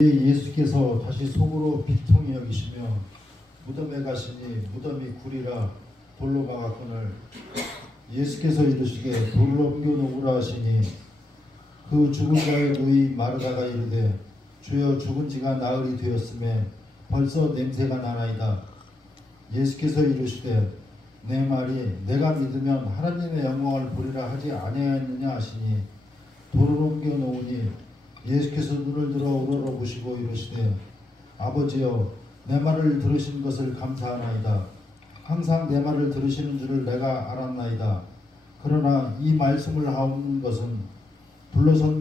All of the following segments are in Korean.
예수께서 다시 속으로 비통히 여기시며 무덤에 가시니 무덤이 구리라 돌로 막았거늘 예수께서 이르시되 돌로 옮겨 놓으라 하시니 그 죽은 자의 누이 마르다가 이르되 주여 죽은 지가 나흘이 되었음에 벌써 냄새가 나나이다. 예수께서 이르시되 내 말이 내가 믿으면 하나님의 영광을 보리라 하지 아니하였느냐 하시니 돌을 옮겨 놓으니 예수께서 눈을 들어 우러러보시고 이르시되 아버지여 내 말을 들으신 것을 감사하나이다. 항상 내 말을 들으시는 줄을 내가 알았나이다. 그러나 이 말씀을 하옵는 것은 불러선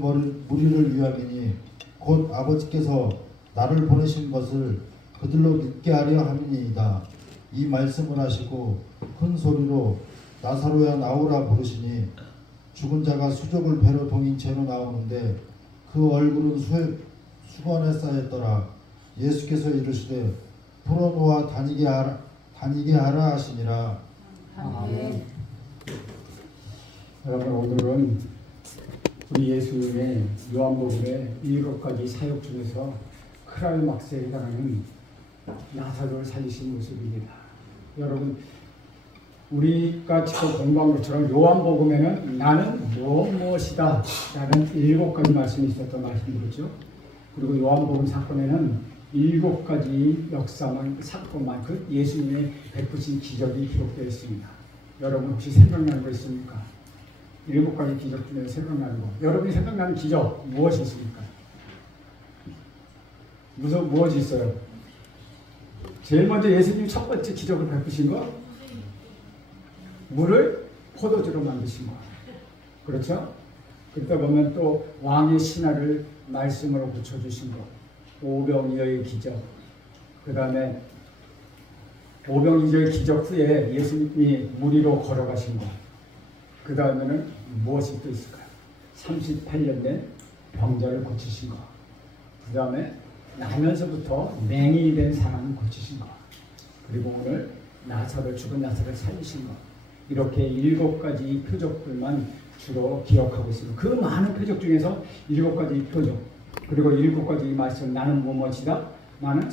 무리를 위함이니 곧 아버지께서 나를 보내신 것을 그들로 믿게 하려 함이니이다. 이 말씀을 하시고 큰 소리로 나사로야 나오라 부르시니 죽은 자가 수족을 배로 동인 채로 나오는데 그 얼굴은 수건에 쌓였더라. 예수께서 이르시되 풀어놓아 다니게 하라 하시니라. 아멘. 여러분, 오늘은 우리 예수님의 요한복음의 7가지 사역 중에서 크라이막스에 해당하는 나사로를 살리신 모습입니다. 여러분, 우리가 지금 공부한 것처럼 요한복음에는 나는 무엇이다 라는 7가지 말씀이 있었던 말씀이죠. 그리고 요한복음 사건에는 7가지 역사만, 사건만, 그 예수님의 베푸신 기적이 기록되어 있습니다. 여러분 혹시 생각나는 거 있습니까? 7가지 기적 중에 생각나는 거. 여러분이 생각나는 기적 무엇이 있습니까? 무엇이 있어요? 제일 먼저 예수님이 첫 번째 기적을 베푸신 거, 물을 포도주로 만드신 거. 그렇죠? 그때 보면 또 왕의 신하를 말씀으로 고쳐주신 거, 오병이어의 기적. 그 다음에 오병이어의 기적 후에 예수님이 물 위로 걸어가신 거. 그 다음에는 무엇이 또 있을까요? 38년 된 병자를 고치신 거. 그 다음에 나면서부터 맹인이 된 사람을 고치신 거. 그리고 오늘 죽은 나사로를 살리신 거. 이렇게 7가지 표적들만 주로 기억하고 있습니다. 그 많은 표적 중에서 7가지 표적, 그리고 7가지 말씀, 나는 무엇이다, 나는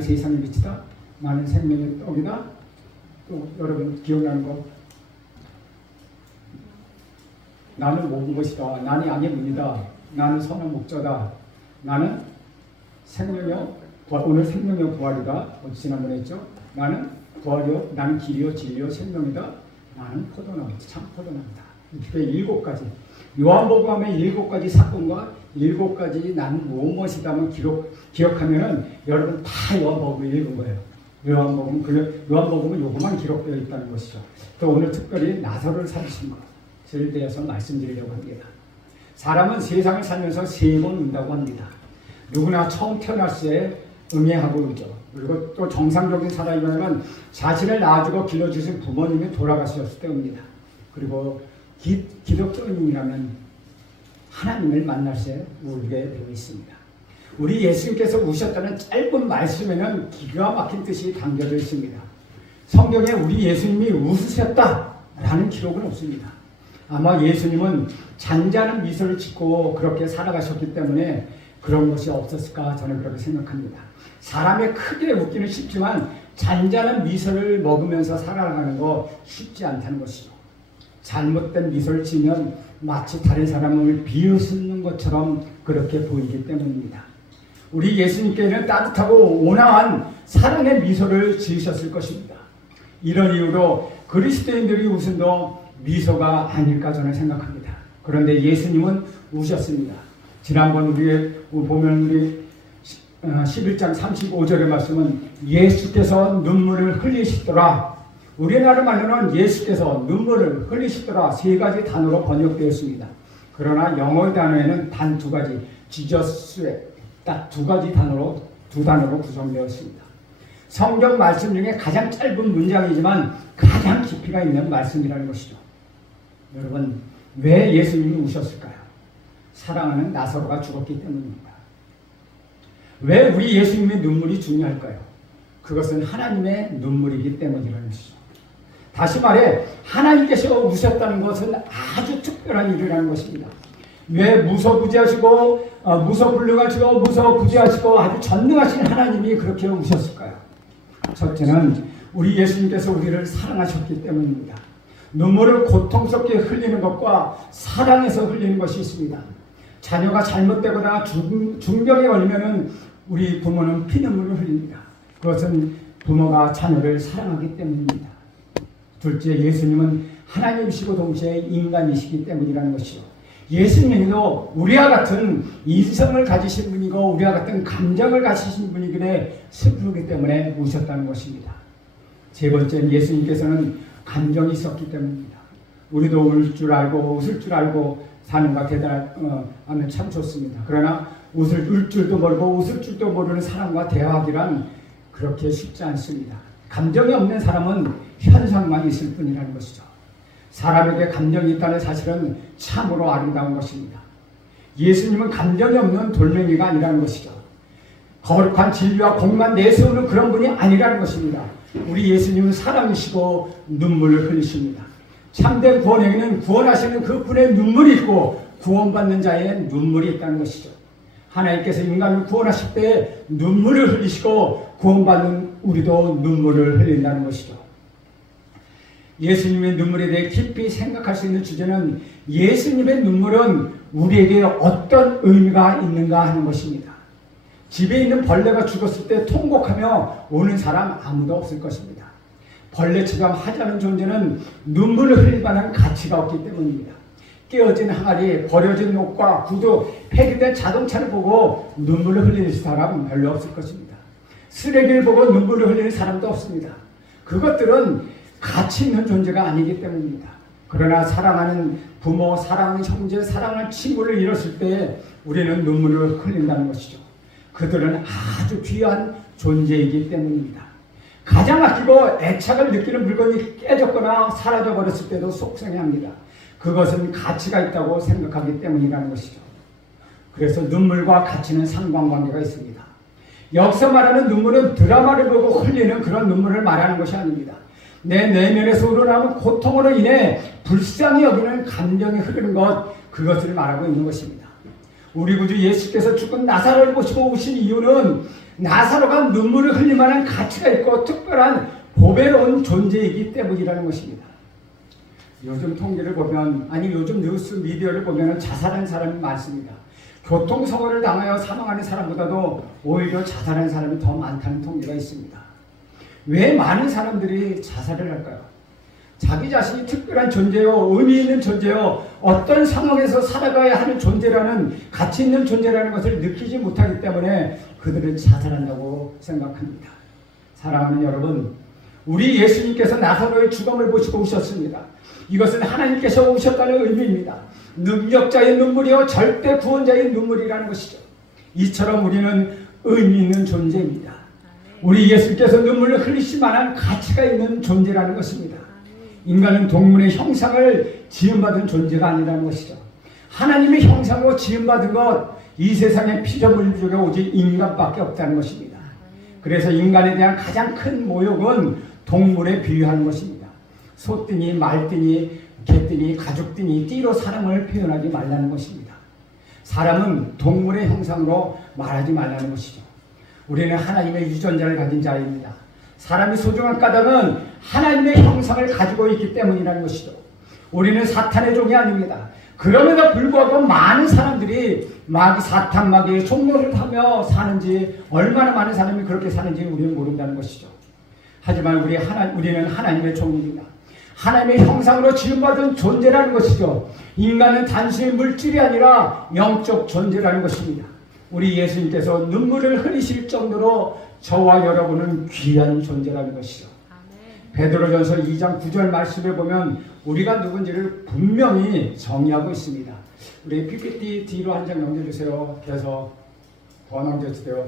세상의 빛이다, 나는 생명의 떡이다. 또 여러분 기억나는 거, 나는 무엇이다, 나는 양의 문이다, 나는 선한 목자다, 나는 생명의 오늘 생명의 부활이다. 지난번에 했죠. 나는 부활이요, 나는 길이요, 진리요, 생명이다. 나는 포도나무, 참 포도나무다. 이렇게 7가지. 요한복음의 7가지 사건과 7가지 나는 무엇이다만 기억하면은 여러분 다 요한복음을 읽은 거예요. 요한복음은 요것만 기록되어 있다는 것이죠. 또 오늘 특별히 나사로를 살리신 것에 대해서 말씀드리려고 합니다. 사람은 세상을 살면서 3번 운다고 합니다. 누구나 처음 태어났을 때 응애하고 울죠. 그리고 또 정상적인 사람이라면 자신을 낳아주고 길러주신 부모님이 돌아가셨을 때 옵니다. 그리고 기독교인이라면 하나님을 만날 때 울게 되어 있습니다. 우리 예수님께서 우셨다는 짧은 말씀에는 기가 막힌 뜻이 담겨져 있습니다. 성경에 우리 예수님이 웃으셨다라는 기록은 없습니다. 아마 예수님은 잔잔한 미소를 짓고 그렇게 살아가셨기 때문에 그런 것이 없었을까 저는 그렇게 생각합니다. 사람의 크게 웃기는 쉽지만 잔잔한 미소를 먹으면서 살아가는 거 쉽지 않다는 것이죠. 잘못된 미소를 지으면 마치 다른 사람을 비웃는 것처럼 그렇게 보이기 때문입니다. 우리 예수님께는 따뜻하고 온화한 사랑의 미소를 지으셨을 것입니다. 이런 이유로 그리스도인들이 웃음도 미소가 아닐까 저는 생각합니다. 그런데 예수님은 우셨습니다. 지난번 우리 11장 35절의 말씀은 예수께서 눈물을 흘리시더라. 우리나라 말로는 예수께서 눈물을 흘리시더라 3가지 단어로 번역되었습니다. 그러나 영어의 단어에는 단 2가지, 지저스에 딱 2가지 단어로, 2단어로 구성되었습니다. 성경 말씀 중에 가장 짧은 문장이지만 가장 깊이가 있는 말씀이라는 것이죠. 여러분, 왜 예수님이 우셨을까요? 사랑하는 나사로가 죽었기 때문입니다. 왜 우리 예수님의 눈물이 중요할까요? 그것은 하나님의 눈물이기 때문이라는 것이죠. 다시 말해 하나님께서 우셨다는 것은 아주 특별한 일이라는 것입니다. 왜 무소부지하시고 무소불능하시고 무소부지하시고 아주 전능하신 하나님이 그렇게 우셨을까요? 첫째는 우리 예수님께서 우리를 사랑하셨기 때문입니다. 눈물을 고통스럽게 흘리는 것과 사랑해서 흘리는 것이 있습니다. 자녀가 잘못되거나 중병에 걸리면 우리 부모는 피눈물을 흘립니다. 그것은 부모가 자녀를 사랑하기 때문입니다. 둘째, 예수님은 하나님이시고 동시에 인간이시기 때문이라는 것이죠. 예수님도 우리와 같은 인성을 가지신 분이고 우리와 같은 감정을 가지신 분이기에 슬프기 때문에 우셨다는 것입니다. 세 번째는 예수님께서는 감정이 있었기 때문입니다. 우리도 울 줄 알고 웃을 줄 알고 사는 것 대단하면 참 좋습니다. 그러나 울 줄도 모르고 웃을 줄도 모르는 사람과 대화하기란 그렇게 쉽지 않습니다. 감정이 없는 사람은 현상만 있을 뿐이라는 것이죠. 사람에게 감정이 있다는 사실은 참으로 아름다운 것입니다. 예수님은 감정이 없는 돌멩이가 아니라는 것이죠. 거룩한 진리와 공만 내세우는 그런 분이 아니라는 것입니다. 우리 예수님은 사랑이시고 눈물을 흘리십니다. 참된 구원에는 구원하시는 그 분의 눈물이 있고 구원받는 자의 눈물이 있다는 것이죠. 하나님께서 인간을 구원하실 때 눈물을 흘리시고 구원받는 우리도 눈물을 흘린다는 것이죠. 예수님의 눈물에 대해 깊이 생각할 수 있는 주제는 예수님의 눈물은 우리에게 어떤 의미가 있는가 하는 것입니다. 집에 있는 벌레가 죽었을 때 통곡하며 우는 사람 아무도 없을 것입니다. 벌레처럼 하지 않은 존재는 눈물을 흘릴 만한 가치가 없기 때문입니다. 깨어진 항아리, 버려진 옷과 구두, 폐기된 자동차를 보고 눈물을 흘리는 사람은 별로 없을 것입니다. 쓰레기를 보고 눈물을 흘리는 사람도 없습니다. 그것들은 가치 있는 존재가 아니기 때문입니다. 그러나 사랑하는 부모, 사랑하는 형제, 사랑하는 친구를 잃었을 때 우리는 눈물을 흘린다는 것이죠. 그들은 아주 귀한 존재이기 때문입니다. 가장 아끼고 애착을 느끼는 물건이 깨졌거나 사라져버렸을 때도 속상해합니다. 그것은 가치가 있다고 생각하기 때문이라는 것이죠. 그래서 눈물과 가치는 상관관계가 있습니다. 여기서 말하는 눈물은 드라마를 보고 흘리는 그런 눈물을 말하는 것이 아닙니다. 내 내면에서 우러나오는 고통으로 인해 불쌍히 여기는 감정이 흐르는 것, 그것을 말하고 있는 것입니다. 우리 구주 예수께서 죽은 나사로를 보시고 우신 이유는 나사로가 눈물을 흘릴 만한 가치가 있고 특별한 보배로운 존재이기 때문이라는 것입니다. 요즘 통계를 보면, 아니 요즘 뉴스 미디어를 보면 자살한 사람이 많습니다. 교통사고를 당하여 사망하는 사람보다도 오히려 자살한 사람이 더 많다는 통계가 있습니다. 왜 많은 사람들이 자살을 할까요? 자기 자신이 특별한 존재요, 의미 있는 존재요, 어떤 상황에서 살아가야 하는 존재라는, 가치 있는 존재라는 것을 느끼지 못하기 때문에 그들은 자살한다고 생각합니다. 사랑하는 여러분, 우리 예수님께서 나사로의 죽음을 보시고 오셨습니다. 이것은 하나님께서 오셨다는 의미입니다. 능력자의 눈물이요 절대 구원자의 눈물이라는 것이죠. 이처럼 우리는 의미 있는 존재입니다. 우리 예수께서 눈물을 흘리실 만한 가치가 있는 존재라는 것입니다. 인간은 동물의 형상을 지음받은 존재가 아니라는 것이죠. 하나님의 형상으로 지음받은 것, 이 세상에 피조물 중에 오직 인간밖에 없다는 것입니다. 그래서 인간에 대한 가장 큰 모욕은 동물에 비유하는 것입니다. 소띠니, 말띠니, 개띠니, 가죽띠니, 띠로 사람을 표현하지 말라는 것입니다. 사람은 동물의 형상으로 말하지 말라는 것이죠. 우리는 하나님의 유전자를 가진 자입니다. 사람이 소중한 까닭은 하나님의 형상을 가지고 있기 때문이라는 것이죠. 우리는 사탄의 종이 아닙니다. 그럼에도 불구하고 많은 사람들이 사탄 마귀의 종노릇 하며 사는지, 얼마나 많은 사람이 그렇게 사는지 우리는 모른다는 것이죠. 하지만 우리는 하나님의 종입니다. 하나님의 형상으로 지음받은 존재라는 것이죠. 인간은 단순히 물질이 아니라 영적 존재라는 것입니다. 우리 예수님께서 눈물을 흘리실 정도로 저와 여러분은 귀한 존재라는 것이죠. 베드로전서 2장 9절 말씀을 보면 우리가 누군지를 분명히 정의하고 있습니다. 우리 PPT 뒤로 한 장 넘겨주세요. 계속 더 넘겨주세요.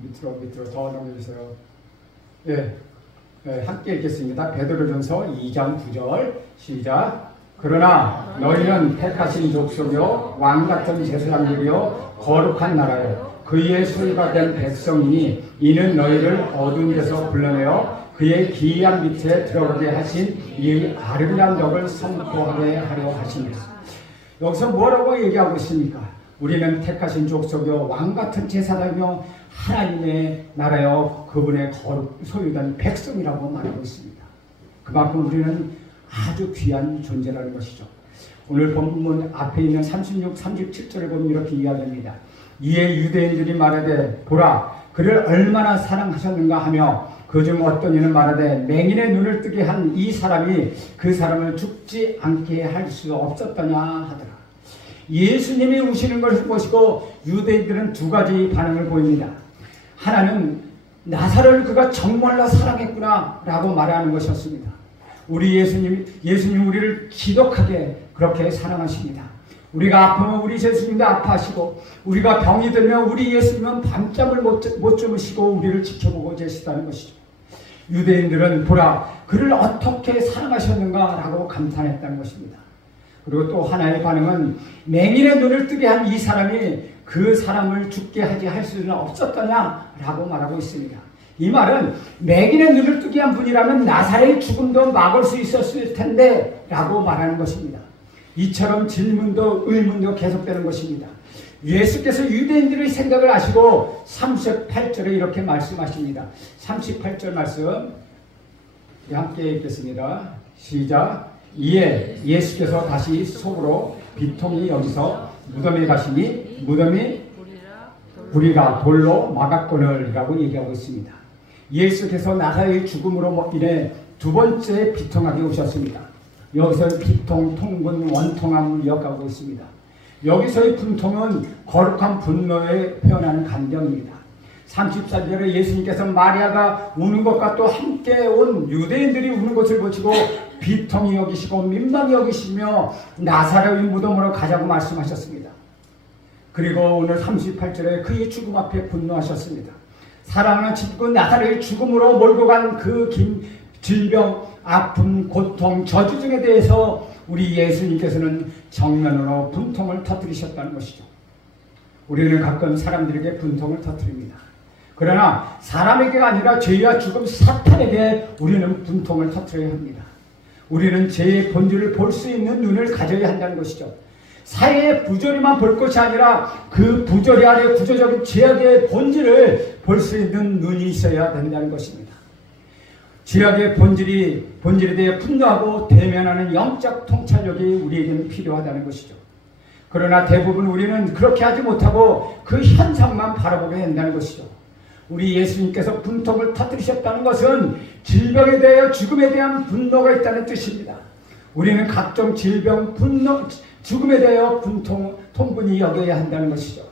밑으로 더 넘겨주세요. 네, 함께 읽겠습니다. 베드로전서 2장 9절 시작. 그러나 너희는 택하신 족속이요 왕같은 제사장들이요 거룩한 나라요 그의 소유가 된 백성이니 이는 너희를 어두운 데서 불러내어 그의 기이한 밑에 들어가게 하신 이 아름다운 덕을 선포하게 하려 하십니다. 여기서 뭐라고 얘기하고 있습니까? 우리는 택하신 족속이요 왕같은 제사장이요 하나님의 나라여 그분의 거룩 소유된 백성이라고 말하고 있습니다. 그만큼 우리는 아주 귀한 존재라는 것이죠. 오늘 본문 앞에 있는 36, 37절을 보면 이렇게 이야기합니다. 이에 유대인들이 말하되 보라 그를 얼마나 사랑하셨는가 하며 그중 어떤 이는 말하되 맹인의 눈을 뜨게 한 이 사람이 그 사람을 죽지 않게 할 수 없었더냐 하더라. 예수님이 오시는 것을 보시고 유대인들은 두 가지 반응을 보입니다. 하나는 나사로를 그가 정말로 사랑했구나 라고 말하는 것이었습니다. 우리 예수님 우리를 지독하게 그렇게 사랑하십니다. 우리가 아프면 우리 예수님도 아파하시고 우리가 병이 들면 우리 예수님은 밤잠을 못 주무시고 우리를 지켜보고 계시다는 것이죠. 유대인들은 보라 그를 어떻게 사랑하셨는가 라고 감탄했다는 것입니다. 그리고 또 하나의 반응은 맹인의 눈을 뜨게 한 이 사람이 그 사람을 죽게 하지 할 수는 없었더냐 라고 말하고 있습니다. 이 말은 맹인의 눈을 뜨게 한 분이라면 나사렛의 죽음도 막을 수 있었을 텐데 라고 말하는 것입니다. 이처럼 질문도 의문도 계속되는 것입니다. 예수께서 유대인들의 생각을 아시고 38절에 이렇게 말씀하십니다. 38절 말씀 함께 읽겠습니다. 시작. 이에 예수께서 다시 속으로 비통히 여기서 무덤에 가시니 무덤이 불이라 돌로 막았거늘 라고 얘기하고 있습니다. 예수께서 나사렛의 죽음으로 인해 두 번째 비통하게 오셨습니다. 여기서 비통, 통분, 원통함을 이어가고 있습니다. 여기서의 분통은 거룩한 분노에 표현하는 감정입니다. 34절에 예수님께서 마리아가 우는 것과 또 함께 온 유대인들이 우는 것을 보시고 비통히 여기시고 민망히 여기시며 나사렛의 무덤으로 가자고 말씀하셨습니다. 그리고 오늘 38절에 그의 죽음 앞에 분노하셨습니다. 사랑하는 친구 나사렛의 죽음으로 몰고 간 그 질병, 아픔, 고통, 저주 등에 대해서 우리 예수님께서는 정면으로 분통을 터뜨리셨다는 것이죠. 우리는 가끔 사람들에게 분통을 터뜨립니다. 그러나 사람에게가 아니라 죄와 죽음 사탄에게 우리는 분통을 터뜨려야 합니다. 우리는 죄의 본질을 볼 수 있는 눈을 가져야 한다는 것이죠. 사회의 부조리만 볼 것이 아니라 그 부조리 아래 구조적인 죄악의 본질을 볼 수 있는 눈이 있어야 된다는 것입니다. 죄악의 본질에 대해 분노하고 대면하는 영적 통찰력이 우리에게는 필요하다는 것이죠. 그러나 대부분 우리는 그렇게 하지 못하고 그 현상만 바라보게 된다는 것이죠. 우리 예수님께서 분통을 터뜨리셨다는 것은 질병에 대하여 죽음에 대한 분노가 있다는 뜻입니다. 우리는 각종 질병, 분노, 죽음에 대하여 통분히 여겨야 한다는 것이죠.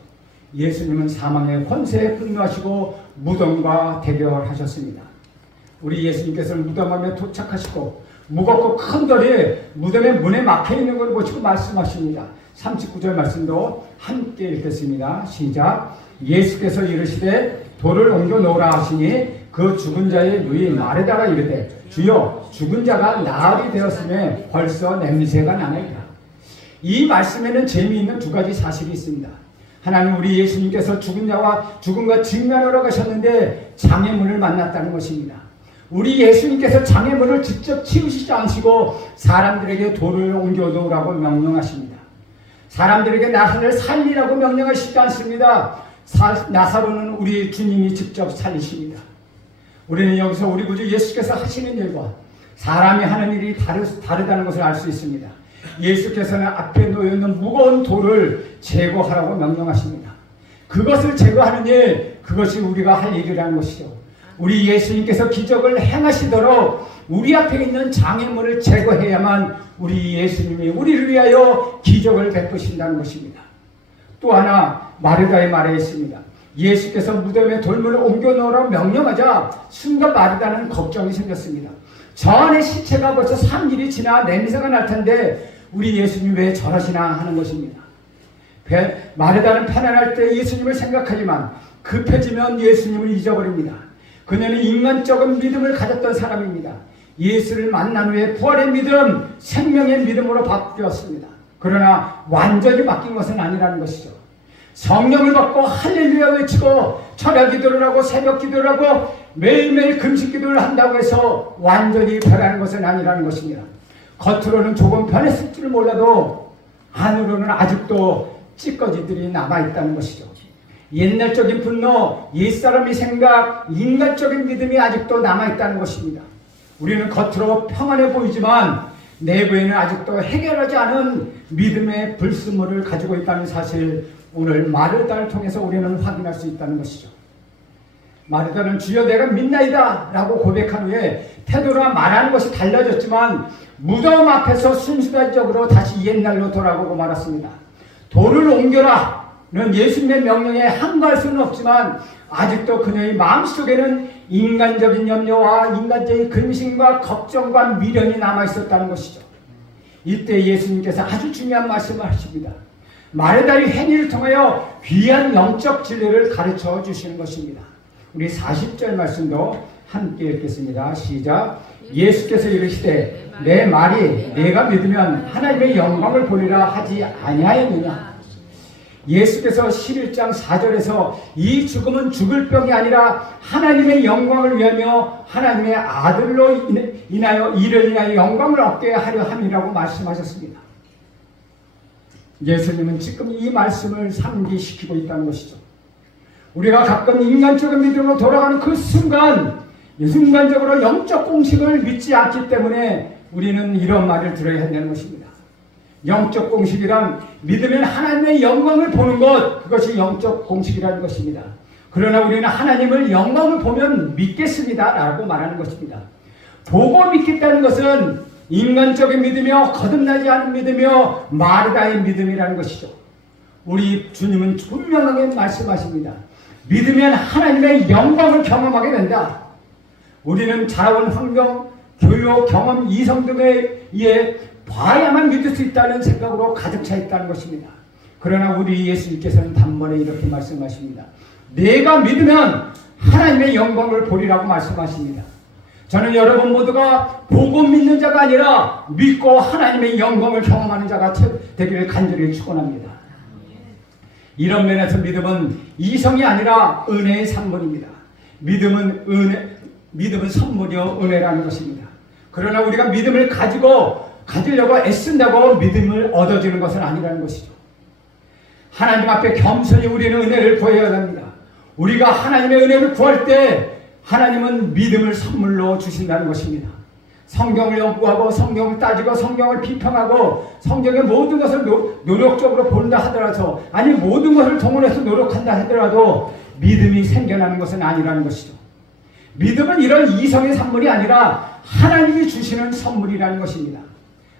예수님은 사망의 권세에 분노하시고 무덤과 대결하셨습니다. 우리 예수님께서는 무덤함에 도착하시고 무겁고 큰 돌이 무덤의 문에 막혀있는 걸 보시고 말씀하십니다. 39절 말씀도 함께 읽겠습니다. 시작. 예수께서 이르시되 돌을 옮겨 놓으라 하시니 그 죽은 자의 누이 마르다가 이르되 주여 죽은 자가 나흘이 되었음에 벌써 냄새가 나나이다. 이 말씀에는 재미있는 두 가지 사실이 있습니다. 하나는 우리 예수님께서 죽은 자와 죽음과 직면하러 가셨는데 장애물을 만났다는 것입니다. 우리 예수님께서 장애물을 직접 치우시지 않으시고 사람들에게 돌을 옮겨 놓으라고 명령하십니다. 사람들에게 나사로를 살리라고 명령하시지 않습니다. 나사로는 우리 주님이 직접 살리십니다. 우리는 여기서 우리 구주 예수께서 하시는 일과 사람이 하는 일이 다르다는 것을 알 수 있습니다. 예수께서는 앞에 놓여있는 무거운 돌을 제거하라고 명령하십니다. 그것을 제거하는 일, 그것이 우리가 할 일이라는 것이죠. 우리 예수님께서 기적을 행하시도록 우리 앞에 있는 장애물을 제거해야만 우리 예수님이 우리를 위하여 기적을 베푸신다는 것입니다. 또 하나 마르다의 말에 있습니다. 예수께서 무덤에 돌문을 옮겨 놓으라고 명령하자 순간 마르다는 걱정이 생겼습니다. 저 안에 시체가 벌써 3일이 지나 냄새가 날 텐데 우리 예수님 왜 저러시나 하는 것입니다. 마르다는 편안할 때 예수님을 생각하지만 급해지면 예수님을 잊어버립니다. 그녀는 인간적인 믿음을 가졌던 사람입니다. 예수를 만난 후에 부활의 믿음, 생명의 믿음으로 바뀌었습니다. 그러나 완전히 바뀐 것은 아니라는 것이죠. 성령을 받고 할렐루야 외치고 철야 기도를 하고 새벽 기도를 하고 매일매일 금식기도를 한다고 해서 완전히 변하는 것은 아니라는 것입니다. 겉으로는 조금 변했을지를 몰라도 안으로는 아직도 찌꺼기들이 남아있다는 것이죠. 옛날적인 분노, 옛사람의 생각, 인간적인 믿음이 아직도 남아있다는 것입니다. 우리는 겉으로 평안해 보이지만 내부에는 아직도 해결하지 않은 믿음의 불순물을 가지고 있다는 사실, 오늘 마르다를 통해서 우리는 확인할 수 있다는 것이죠. 마르다는 주여 내가 믿나이다 라고 고백한 후에 태도나 말하는 것이 달라졌지만 무덤 앞에서 순수적으로 다시 옛날로 돌아오고 말았습니다. 돌을 옮겨라 는 예수님의 명령에 항거할 수는 없지만 아직도 그녀의 마음속에는 인간적인 염려와 인간적인 근심과 걱정과 미련이 남아있었다는 것이죠. 이때 예수님께서 아주 중요한 말씀을 하십니다. 마르다의 행위를 통하여 귀한 영적 진리를 가르쳐 주시는 것입니다. 우리 40절 말씀도 함께 읽겠습니다. 시작. 예수께서 이르시되 내 말이 내가 믿으면 하나님의 영광을 보리라 하지 아니하였느냐. 예수께서 11장 4절에서 이 죽음은 죽을 병이 아니라 하나님의 영광을 위하며 하나님의 아들로 인하여 이를 인하여 영광을 얻게 하려 함이라고 말씀하셨습니다. 예수님은 지금 이 말씀을 상기시키고 있다는 것이죠. 우리가 가끔 인간적인 믿음으로 돌아가는 그 순간적으로 영적 공식을 믿지 않기 때문에 우리는 이런 말을 들어야 한다는 것입니다. 영적 공식이란 믿으면 하나님의 영광을 보는 것, 그것이 영적 공식이라는 것입니다. 그러나 우리는 하나님을 영광을 보면 믿겠습니다 라고 말하는 것입니다. 보고 믿겠다는 것은 인간적인 믿음이며 거듭나지 않은 믿음이며 마르다의 믿음이라는 것이죠. 우리 주님은 분명하게 말씀하십니다. 믿으면 하나님의 영광을 경험하게 된다. 우리는 자라온 환경, 교육, 경험, 이성 등에 의해 봐야만 믿을 수 있다는 생각으로 가득 차 있다는 것입니다. 그러나 우리 예수님께서는 단번에 이렇게 말씀하십니다. 내가 믿으면 하나님의 영광을 보리라고 말씀하십니다. 저는 여러분 모두가 보고 믿는 자가 아니라 믿고 하나님의 영광을 경험하는 자가 되기를 간절히 축원합니다. 이런 면에서 믿음은 이성이 아니라 은혜의 산물입니다. 믿음은 선물이요 은혜라는 것입니다. 그러나 우리가 믿음을 가지려고 애쓴다고 믿음을 얻어지는 것은 아니라는 것이죠. 하나님 앞에 겸손히 우리는 은혜를 구해야 합니다. 우리가 하나님의 은혜를 구할 때 하나님은 믿음을 선물로 주신다는 것입니다. 성경을 연구하고 성경을 따지고 성경을 비평하고 성경의 모든 것을 노력적으로 본다 하더라도, 아니 모든 것을 동원해서 노력한다 하더라도 믿음이 생겨나는 것은 아니라는 것이죠. 믿음은 이런 이성의 선물이 아니라 하나님이 주시는 선물이라는 것입니다.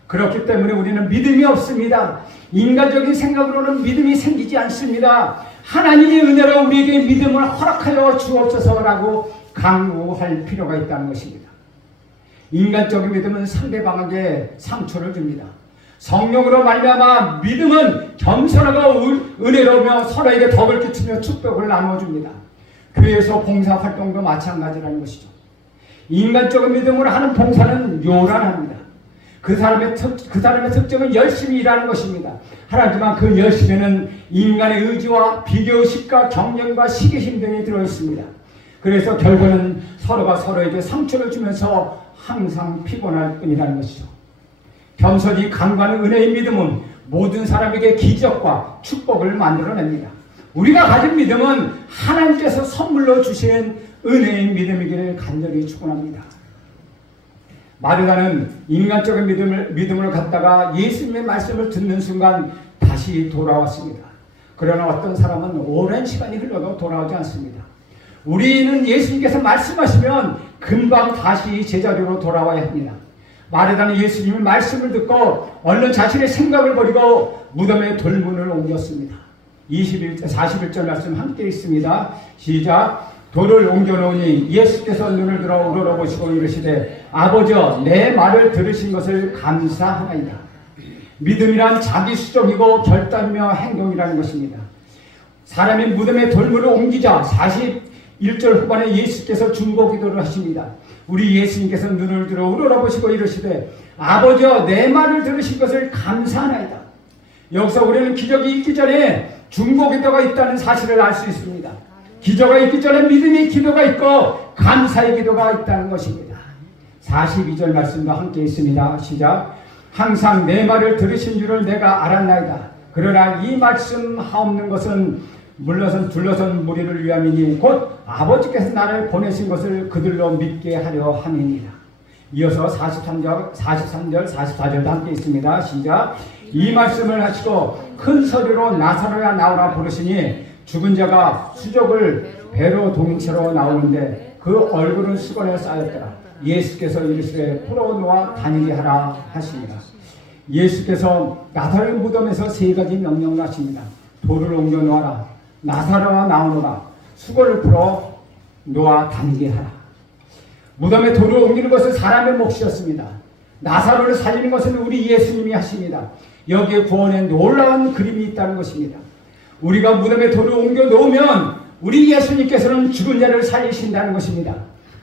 그렇기 때문에 우리는 믿음이 없습니다. 인간적인 생각으로는 믿음이 생기지 않습니다. 하나님의 은혜로 우리에게 믿음을 허락하여 주옵소서라고 강구할 필요가 있다는 것입니다. 인간적인 믿음은 상대방에게 상처를 줍니다. 성령으로 말미암아 믿음은 겸손하고 은혜로우며 서로에게 덕을 끼치며 축복을 나눠줍니다. 교회에서 봉사활동도 마찬가지라는 것이죠. 인간적인 믿음으로 하는 봉사는 요란합니다. 그 사람의 특징은 열심히 일하는 것입니다. 하지만 그 열심에는 인간의 의지와 비교의식과 경쟁과 시기심 등이 들어있습니다. 그래서 결과는 서로가 서로에게 상처를 주면서 항상 피곤할 뿐이라는 것이죠. 겸손히 강구하는 은혜의 믿음은 모든 사람에게 기적과 축복을 만들어냅니다. 우리가 가진 믿음은 하나님께서 선물로 주신 은혜의 믿음이기를 간절히 축원합니다. 마르다는 인간적인 믿음을 갖다가 예수님의 말씀을 듣는 순간 다시 돌아왔습니다. 그러나 어떤 사람은 오랜 시간이 흘러도 돌아오지 않습니다. 우리는 예수님께서 말씀하시면 금방 다시 제자리로 돌아와야 합니다. 마르다는 예수님의 말씀을 듣고 얼른 자신의 생각을 버리고 무덤에 돌문을 옮겼습니다. 41절 말씀 함께 있습니다. 시작. 돌을 옮겨놓으니 예수께서 눈을 들어 우러러보시고 이르시되 아버지여 내 말을 들으신 것을 감사하나이다. 믿음이란 자기 수정이고 결단이며 행동이라는 것입니다. 사람이 무덤에 돌문을 옮기자 41절 후반에 예수께서 중보기도를 하십니다. 우리 예수님께서 눈을 들어 우러러보시고 이르시되 아버지여 내 말을 들으신 것을 감사하나이다. 여기서 우리는 기적이 있기 전에 중보기도가 있다는 사실을 알 수 있습니다. 기도가 있기 전에 믿음의 기도가 있고 감사의 기도가 있다는 것입니다. 42절 말씀도 함께 있습니다. 시작. 항상 내 말을 들으신 줄을 내가 알았나이다. 그러나 이 말씀 하옵는 것은 물러선 둘러선 무리를 위함이니 곧 아버지께서 나를 보내신 것을 그들로 믿게 하려 함이니라. 이어서 43절, 44절도 함께 있습니다. 시작. 이 말씀을 하시고 큰 소리로 나사로야 나오라 부르시니 죽은 자가 수족을 배로 동체로 나오는데 그 얼굴은 수건에 쌓였더라. 예수께서 이르시되 풀어놓아 다니게 하라 하십니다. 예수께서 나사로의 무덤에서 세 가지 명령을 하십니다. 돌을 옮겨 놓아라, 나사로와 나오노라, 수건을 풀어 놓아 다니게 하라. 무덤에 돌을 옮기는 것은 사람의 몫이었습니다. 나사로를 살리는 것은 우리 예수님이 하십니다. 여기에 구원에 놀라운 그림이 있다는 것입니다. 우리가 무덤에 돌을 옮겨 놓으면 우리 예수님께서는 죽은 자를 살리신다는 것입니다.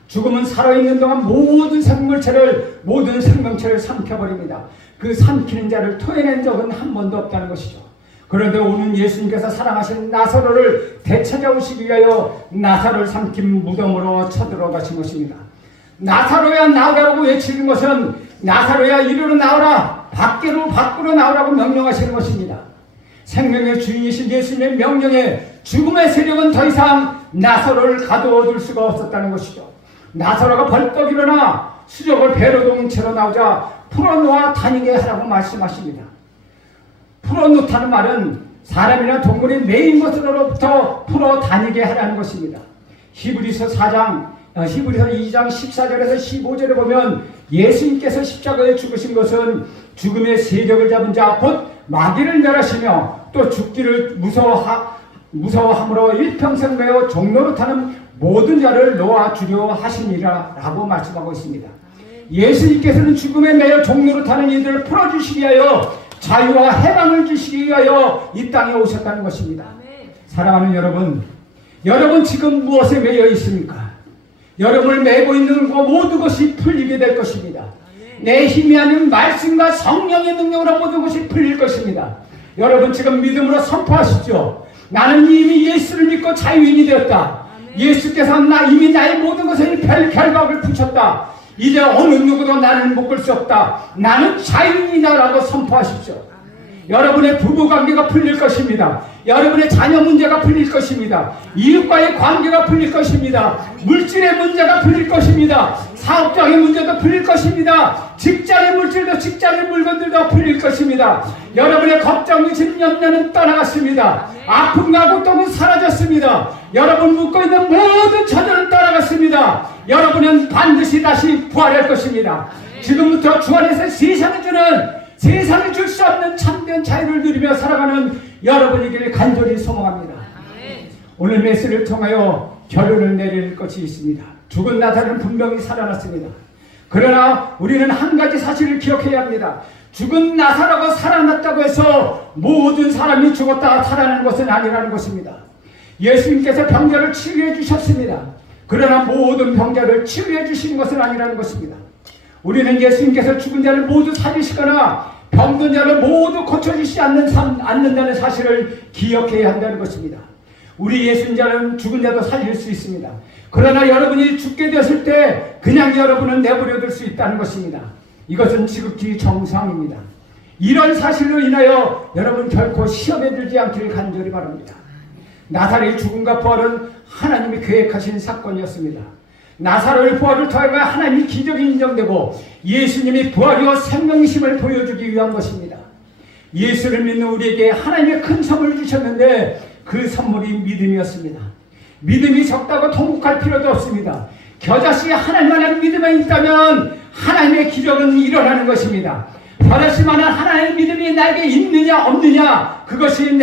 죽음은 살아있는 동안 모든 생명체를 삼켜버립니다. 그 삼키는 자를 토해낸 적은 한 번도 없다는 것이죠. 그런데 오늘 예수님께서 사랑하신 나사로를 되찾아오시기 위하여 나사로를 삼킨 무덤으로 쳐들어가신 것입니다. 나사로야 나오라고 외치는 것은 나사로야 이리로 나오라, 밖으로 나오라고 명령하시는 것입니다. 생명의 주인이신 예수님의 명령에 죽음의 세력은 더 이상 나사로를 가두어둘 수가 없었다는 것이죠. 나사로가 벌떡 일어나 수족을 배로 동체로 나오자 풀어놓아 다니게 하라고 말씀하십니다. 풀어놓다는 말은 사람이나 동물이 매인 것으로부터 풀어 다니게 하라는 것입니다. 히브리서 2장 14절에서 15절에 보면 예수님께서 십자가에 죽으신 것은 죽음의 세력을 잡은 자 곧 마귀를 멸하시며 또 죽기를 무서워함으로 일평생 매어 종로로 타는 모든 자를 놓아주려 하시니라 라고 말씀하고 있습니다. 예수님께서는 죽음에 매여 종로로 타는 이들을 풀어주시기 위하여 자유와 해방을 주시기 위하여 이 땅에 오셨다는 것입니다. 사랑하는 여러분 지금 무엇에 매여 있습니까? 여러분을 매고 있는 것 모든 것이 풀리게 될 것입니다. 내 힘이 아닌 말씀과 성령의 능력으로 모든 것이 풀릴 것입니다. 여러분 지금 믿음으로 선포하시죠. 나는 이미 예수를 믿고 자유인이 되었다. 예수께서 이미 나의 모든 것에 결박을 붙였다. 이제 어느 누구도 나는 묶을 수 없다. 나는 자유인이다라고 선포하십시오. 여러분의 부부관계가 풀릴 것입니다. 여러분의 자녀 문제가 풀릴 것입니다. 이웃과의 관계가 풀릴 것입니다. 물질의 문제가 풀릴 것입니다. 사업적인 문제도 풀릴 것입니다. 직장의 물질도 직장의 물건들도 풀릴 것입니다. 여러분의 걱정이 짐 염려는 떠나갔습니다. 아픔과 고통은 사라졌습니다. 여러분 묻고 있는 모든 처절은 떠나갔습니다. 여러분은 반드시 다시 부활할 것입니다. 지금부터 주 안에서 세상이 줄 수 없는 참된 자유를 누리며 살아가는 여러분이길 간절히 소망합니다. 오늘 메시지를 통하여 결론을 내릴 것이 있습니다. 죽은 나사로는 분명히 살아났습니다. 그러나 우리는 한 가지 사실을 기억해야 합니다. 죽은 나사로가 살아났다고 해서 모든 사람이 죽었다 살아나는 것은 아니라는 것입니다. 예수님께서 병자를 치유해 주셨습니다. 그러나 모든 병자를 치유해 주신 것은 아니라는 것입니다. 우리는 예수님께서 죽은 자를 모두 살리시거나 병든 자를 모두 고쳐주시지 않는다는 사실을 기억해야 한다는 것입니다. 우리 예수님자는 죽은 자도 살릴 수 있습니다. 그러나 여러분이 죽게 되었을 때 그냥 여러분은 내버려둘 수 있다는 것입니다. 이것은 지극히 정상입니다. 이런 사실로 인하여 여러분 결코 시험에 들지 않기를 간절히 바랍니다. 나사로의 죽음과 부활은 하나님이 계획하신 사건이었습니다. 나사로의 부활을 통해 하나님이 기적이 인정되고 예수님이 부활이요 생명이심을 보여주기 위한 것입니다. 예수를 믿는 우리에게 하나님의 큰 선물을 주셨는데 그 선물이 믿음이었습니다. 믿음이 적다고 통곡할 필요도 없습니다. 겨자씨 하나님 안에 믿음이 있다면 하나님의 기적은 일어나는 것입니다. 겨자씨만한 하나님의 믿음이 나에게 있느냐 없느냐 그것이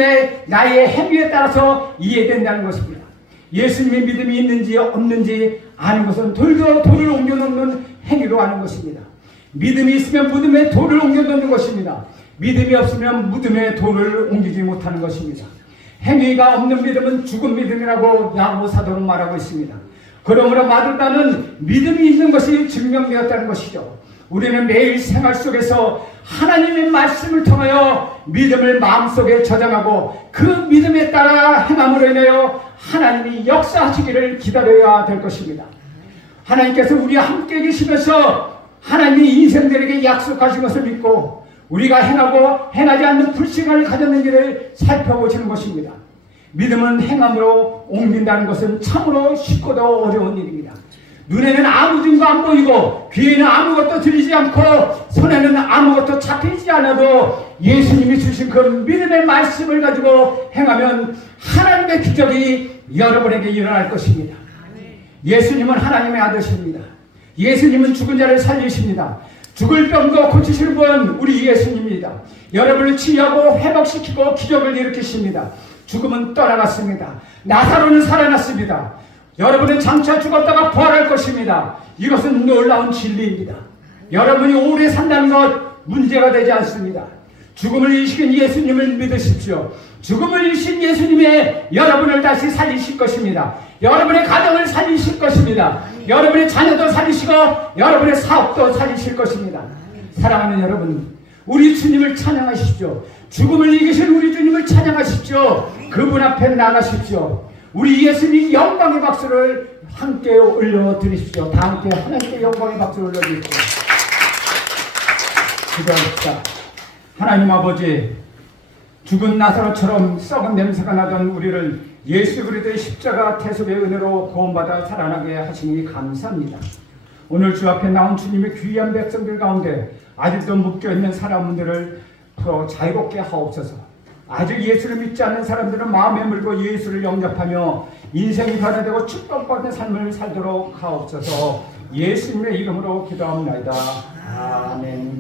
나의 행위에 따라서 이해된다는 것입니다. 예수님의 믿음이 있는지 없는지 아는 것은 돌을 옮겨놓는 행위로 아는 것입니다. 믿음이 있으면 무덤에 돌을 옮겨놓는 것입니다. 믿음이 없으면 무덤에 돌을 옮기지 못하는 것입니다. 행위가 없는 믿음은 죽은 믿음이라고 야고보 사도는 말하고 있습니다. 그러므로 마르다는 믿음이 있는 것이 증명되었다는 것이죠. 우리는 매일 생활 속에서 하나님의 말씀을 통하여 믿음을 마음속에 저장하고 그 믿음에 따라 행함으로 인하여 하나님이 역사하시기를 기다려야 될 것입니다. 하나님께서 우리와 함께 계시면서 하나님이 인생들에게 약속하신 것을 믿고 우리가 행하고 행하지 않는 불신을 가졌는지를 살펴보시는 것입니다. 믿음은 행함으로 옮긴다는 것은 참으로 쉽고도 어려운 일입니다. 눈에는 아무 증거 안 보이고 귀에는 아무것도 들리지 않고 손에는 아무것도 잡히지 않아도 예수님이 주신 그 믿음의 말씀을 가지고 행하면 하나님의 기적이 여러분에게 일어날 것입니다. 예수님은 하나님의 아들이십니다. 예수님은 죽은 자를 살리십니다. 죽을 병도 고치시는 분 우리 예수님입니다. 여러분을 치유하고 회복시키고 기적을 일으키십니다. 죽음은 떠나갔습니다. 나사로는 살아났습니다. 여러분은 장차 죽었다가 부활할 것입니다. 이것은 놀라운 진리입니다. 여러분이 오래 산다는 것 문제가 되지 않습니다. 죽음을 이기신 예수님을 믿으십시오. 죽음을 이기신 예수님의 여러분을 다시 살리실 것입니다. 여러분의 가정을 살리실 것입니다. 여러분의 자녀도 살리시고 여러분의 사업도 살리실 것입니다. 사랑하는 여러분, 우리 주님을 찬양하십시오. 죽음을 이기신 우리 주님을 찬양하십시오. 그분 앞에 나가십시오. 우리 예수님 영광의 박수를 함께 올려드리십시오. 다 함께 하나님께 영광의 박수를 올려드리십시오. 기도합시다. 하나님 아버지, 죽은 나사로처럼 썩은 냄새가 나던 우리를 예수 그리스도의 십자가 태속의 은혜로 구원받아 살아나게 하시니 감사합니다. 오늘 주 앞에 나온 주님의 귀한 백성들 가운데 아직도 묶여있는 사람들을 풀어 자유롭게 하옵소서. 아직 예수를 믿지 않는 사람들은 마음에 물고 예수를 영접하며 인생이 변화되고 축복받는 삶을 살도록 하옵소서. 예수님의 이름으로 기도합니다. 아멘.